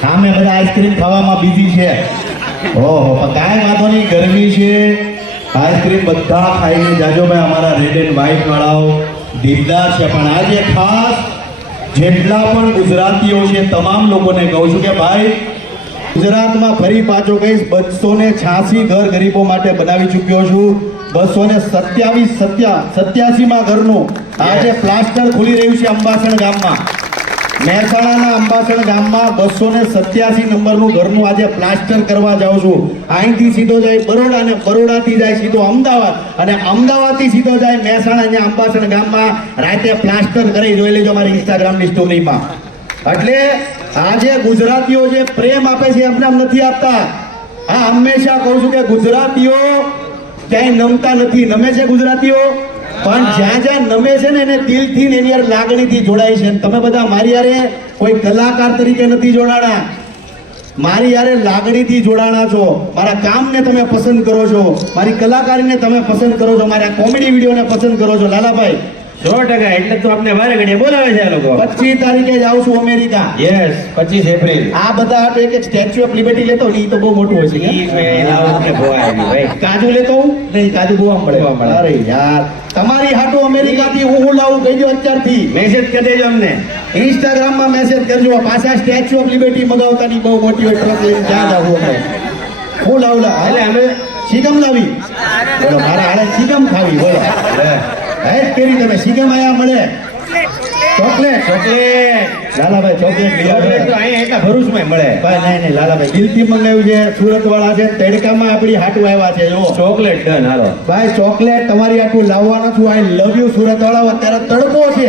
સામે બધા આઈસ્ક્રીમ ખાવામાં બીજી છે. ઓહો, પણ કાંઈ વાંધો નહીં, ગરમી છે, આઈસ્ક્રીમ બધા ખાઈને જાજો ભાઈ. અમારા રેડ એન્ડ વ્હાઈટ વાળાઓ દિલદાર છે. પણ આજે ખાસ જેટલા પણ ગુજરાતીઓ છે તમામ લોકોને કહું છું કે ભાઈ, ગુજરાતમાં ફરી પાછો કહીશ, 286 ઘર ગરીબો માટે બનાવી ચૂક્યો છું. 287 ઘરનું આજે પ્લાસ્ટર ખુલી રહ્યું છે અંબાસણ ગામમાં. મહેસાણાના અંબાસણ ગામમાં 287 નંબરનું ઘરનું આજે પ્લાસ્ટર કરવા જાઉં છું. અહીંથી સીધો જાય બરોડા અને બરોડાથી જાય સીધો અમદાવાદ અને અમદાવાદથી સીધો જાય મહેસાણા. અહીંયા અંબાસણ ગામમાં રાતે પ્લાસ્ટર કરી જોઈ લેજો મારી ઇન્સ્ટાગ્રામની સ્ટોરીમાં. એટલે આજે ગુજરાતીઓ જે પ્રેમ આપે છે એમને નથી આપતા. હા, હંમેશા કહું છું કે ગુજરાતીઓ ક્યાંય નમતા નથી. નમે છે ગુજરાતીઓ, પણ જ્યાં જ્યાં નમે છે ને એને દિલથી ને એની યાર લાગણીથી જોડાય છે. તમે બધા મારી યારે કોઈ કલાકાર તરીકે નથી જોડાણા, મારી યારે લાગણીથી જોડાણા છો. મારા કામને તમે પસંદ કરો છો, મારી કલાકારીને તમે પસંદ કરો છો, મારા કોમેડી વિડીયોને પસંદ કરો છો. લાલાભાઈ 100%. એટલે તો આપણે વારે ઘડીએ બોલાવે છે આ લોકો. 25 તારીખે જાઉં છું અમેરિકા. Yes, 25 April. આ બધા હાટુ એક સ્ટેચ્યુ ઓફ લિબર્ટી લેતો ને, ઈ તો બહુ મોટું હોય છે. કાજુ લેતો હું નહીં, કાજુ ગોવા મળે. અરે યાર, તમારી હાટુ અમેરિકાથી હું લાવું કહી દો અત્યારથી. મેસેજ કરી દેજો અમને, ઇન્સ્ટાગ્રામમાં મેસેજ કરજો. પાછા સ્ટેચ્યુ ઓફ લિબર્ટી મગાવતાની બહુ મોટી હોય ટ્રક લઈને ક્યાં જવું આપણે? હું લાવું એટલે અમે શીગમ લાવી. બોલો, મારા હાડે શીગમ ખાવી. બોલો હે કેરી તમે શીગમ આયા મળે. ચોકલેટ લાલાભાઈ, ચોકલેટ લઈ આવો. તો અહીંયા એટલા ભરૂચમાં મળે. ભાઈ નહીં લાલાભાઈ, દિલથી મંગાવ્યું છે. સુરત વાળા છે, તડકામાં આપણી હાટુ આવ્યા છે. જો ચોકલેટ ડન. હાલો ભાઈ, ચોકલેટ તમારી હાટુ લાવવાનો છું. આઈ લવ યુ સુરત વાળાઓ. અત્યારે તડકો છે,